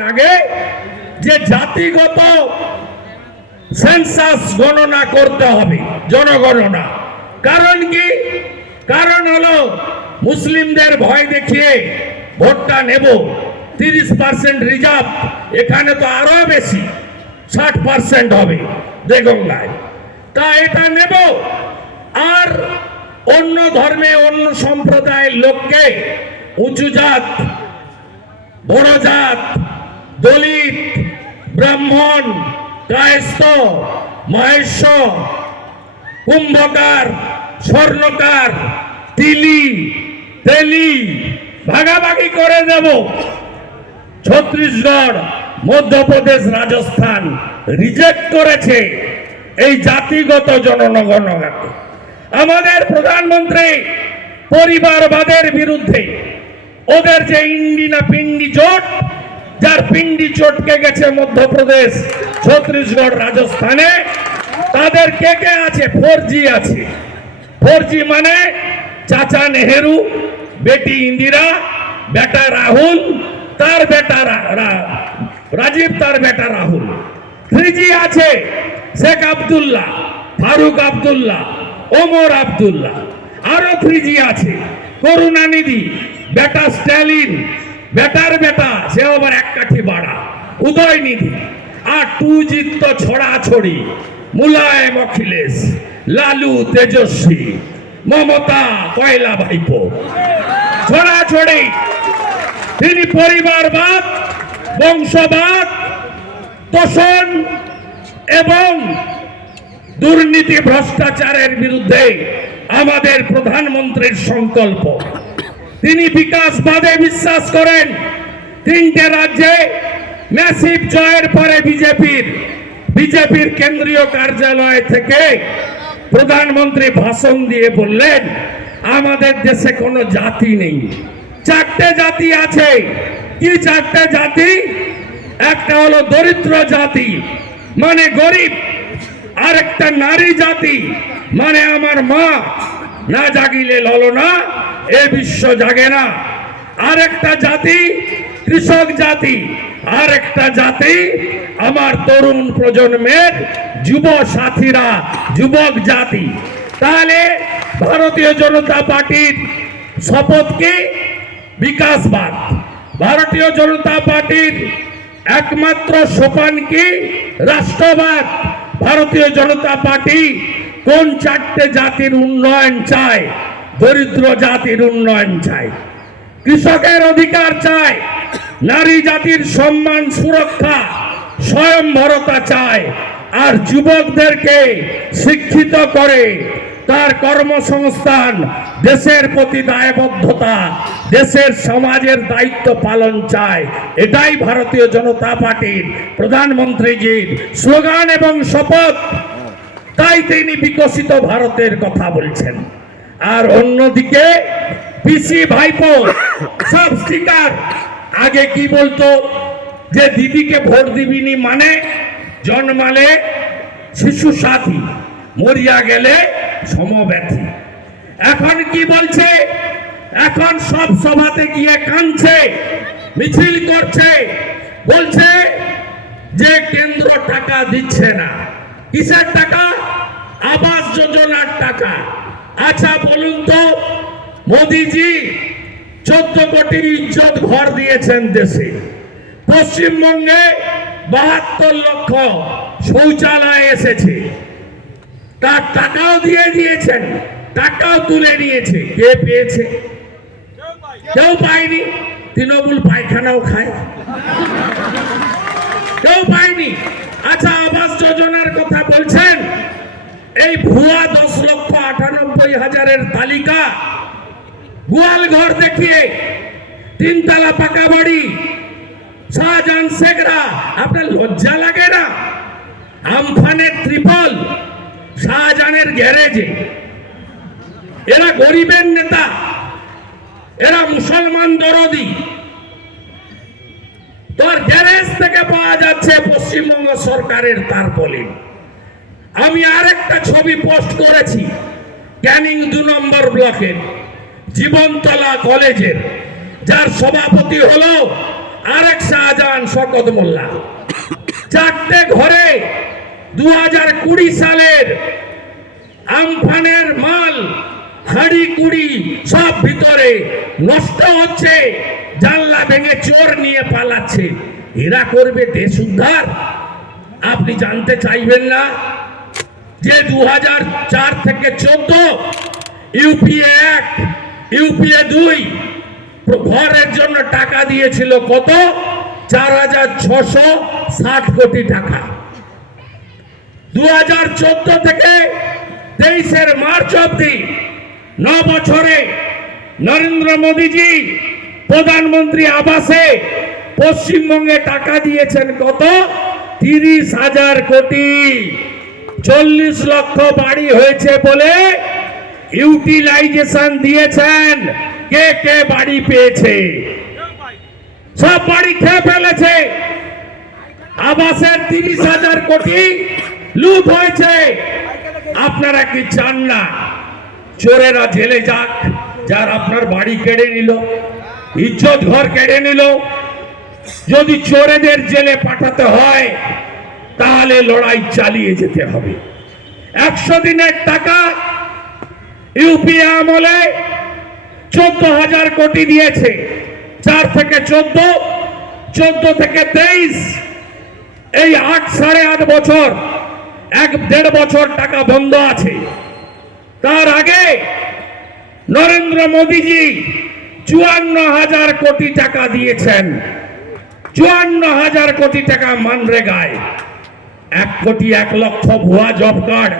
আগে যে জাতিগত সেন্সাস গণনা করতে হবে, জনগণনা। কারণ কি? কারণ হলো মুসলিমদের ভয় দেখিয়ে ভোটটা নেব। তিরিশ পার্সেন্ট রিজার্ভ, এখানে তো আরও বেশি, ষাট পার্সেন্ট হবে দেগঙ্গায়। তা এটা নেব আর অন্য ধর্মে, অন্য সম্প্রদায়ের লোককে উঁচু জাত, বড় জাত দলিত, ব্রাহ্মণ, কায়স্থ মহেশ্ব কুম্ভকার, স্বর্ণকার, তিলি, তেলি, ভাগাভাগি করে দেব। ছত্তিশগড় মধ্যপ্রদেশ, রাজস্থান রিজেক্ট করেছে এই জাতিগত জনগণনা আমাদের প্রধানমন্ত্রী পরিবারবাদের বিরুদ্ধে ওদের যে ইন্ডি না পিন্ডি জোট যার পিন্ডি চটকে গেছে মধ্যপ্রদেশ, ছত্তিশগড় রাজস্থানে, তাদের কে কে আছে? ফোর আছে। ফোর মানে চাচা নেহেরু, বেটি ইন্দিরা, বেটা রাহুল, তার বেটা রাজীব, তার বেটা রাহুল। থ্রি আছে, শেখ আবদুল্লাহ, ফারুক আব্দুল্লাহ, ওমর আব্দুল্লাহ। আরও থ্রি আছে, করুণানিধি, বেটা স্ট্যালিন বেটার বেটা, সে আবার এক কাঠি বাড়া। উদয়নিধি, আর টু জিত ছড়া ছড়ি মুলায়ম অখিলেশ লালু তেজস্বী, মমতা কয়লা ভাইপো। ছড়াছড়ি, তিনি পরিবারবাদ, বংশবাদ, তোষণ এবং দুর্নীতি ভ্রষ্টাচারের বিরুদ্ধে আমাদের প্রধানমন্ত্রীর সংকল্প। তিনি বিকাশবাদে বিশ্বাস করেন। তিনটে রাজ্যে ম্যাসিভ জয়ের পরে বিজেপির বিজেপির কেন্দ্রীয় কার্যালয় থেকে প্রধানমন্ত্রী ভাষণ দিয়ে বললেন, আমাদের দেশে কোনো জাতি নেই। চারটে জাতি আছে। কি চারটে জাতি? একটা হলো দরিদ্র জাতি মানে গরিব। আরেকটা নারী জাতি মানে আমার মা। না জাগিলে ললনা এ বিশ্ব জাগে না। আরেকটা জাতি কৃষক জাতি, আরেকটা জাতি আমার তরুণ প্রজন্মের যুব সাথীরা, যুবক জাতি। তাহলে ভারতীয় জনতা পার্টির শপথ কি? বিকাশবাদ। ভারতীয় জনতা পার্টির একমাত্র সোপান কি? রাষ্ট্রবাদ। ভারতীয় জনতা পার্টি কোন চারটে জাতির উন্নয়ন চায়? দরিদ্র জাতির উন্নয়ন চায় কৃষকের অধিকার চায় নারী জাতির সম্মান সুরক্ষা, স্বয়ংভরতা চায় আর যুবকদেরকে শিক্ষিত করে তার কর্মসংস্থান দেশের প্রতি দায়বদ্ধতা, দেশের সমাজের দায়িত্ব পালন চায় এটাই ভারতীয় জনতা পার্টির প্রধানমন্ত্রীজির স্লোগান এবং শপথ। তাই তিনি বিকশিত ভারতের কথা বলছেন। আর অন্যদিকে পিসি ভাইপো, সব স্টিকার। আগে কি বলতো, যে দিদিকে ভোট দিবিনি মানে জন্মালে শিশু সাথী, মরিয়া গেলে সমব্যথী। এখন কি বলছে? এখন সব সভাতে গিয়ে কাঁদছে, মিছিল করছে, বলছে যে কেন্দ্র টাকা দিচ্ছে না। কিসের টাকা? আবাস যোজনার টাকা। আচ্ছা বলুন তো, মোদিজি চোদ্দ কোটি ইজ্জত ঘর দিয়েছেন দেশে। পশ্চিমবঙ্গে বাহাত্তর লক্ষ শৌচালয় এসেছে। তার টাকাও দিয়ে দিয়েছেন, টাকাও তুলে নিয়েছে। কে পেয়েছে? কেউ পায়নি। তৃণমূল পায়খানাও খায়। কেউ পায়নি। আচ্ছা আবাস যোজনার কথা বলছেন। এই ভুয়া হাজারের তালিকা। গোয়াল ঘর দেখিয়ে তিনতলা পাকা বাড়ি। শাহজাহান শেখরা, আপনার লজ্জা লাগে না? আমফানের ত্রিপল, শাহজাহানের গ্যারেজে। এরা গরিবের নেতা, এরা মুসলমান দরদি। তোর গ্যারেজ থেকে পাওয়া যাচ্ছে পশ্চিমবঙ্গ সরকারের তারপলিন। আমি আরেকটা ছবি পোস্ট করেছি। ক্যানিং দু নম্বর ব্লকের জীবনতলা কলেজের, যার সভাপতি হলো আরেক শাহজাহান শকত মোল্লা। চারটে ঘরে দু হাজার কুড়ি সালের আমফানের মাল, হাঁড়ি কুড়ি সব ভিতরে নষ্ট হচ্ছে, জানলা ভেঙে চোর নিয়ে পালাচ্ছে। এরা করবে দেশ উদ্ধার? আপনি জানতে চাইবেন না? যে দু চার থেকে চোদ্দ ইউপিএ এক ইউপিএ দুই, ঘরের জন্য টাকা দিয়েছিল কত? চার হাজার ছশো ষাট কোটি টাকা। দু হাজার চোদ্দ থেকে তেইশের মার্চ অব্দি ন বছরে নরেন্দ্র মোদীজি প্রধানমন্ত্রী আবাসে পশ্চিমবঙ্গে টাকা দিয়েছেন কত? তিরিশ হাজার কোটি। চল্লিশ লক্ষ বাড়ি হয়েছে বলে ইউটিলাইজেশন দিয়েছেন। কে কে বাড়ি পেয়েছে? সব বাড়ি খেয়ে ফেলেছে। আবাসের তিরিশ হাজার কোটি লুট হয়েছে। আপনারা কি চান না? চোরেরা জেলে যাক, যার আপনার বাড়ি কেড়ে নিল, ইজ্জত ঘর কেড়ে নিল। যদি চোরেদের জেলে পাঠাতে হয় তাহলে লড়াই চালিয়ে যেতে হবে। একশো দিনের টাকা ইউপিএ আমলে চোদ্দ হাজার কোটি দিয়েছে। চার থেকে চোদ্দ চোদ্দ থেকে তেইশ, এই আট সাড়ে আট বছর, এক দেড় বছর টাকা বন্ধ আছে। তার আগে নরেন্দ্র মোদীজি চুয়ান্ন হাজার কোটি টাকা দিয়েছেন। চুয়ান্ন হাজার কোটি টাকা মানরেগায়। এক কোটি এক লক্ষ ভুয়া জব কার্ড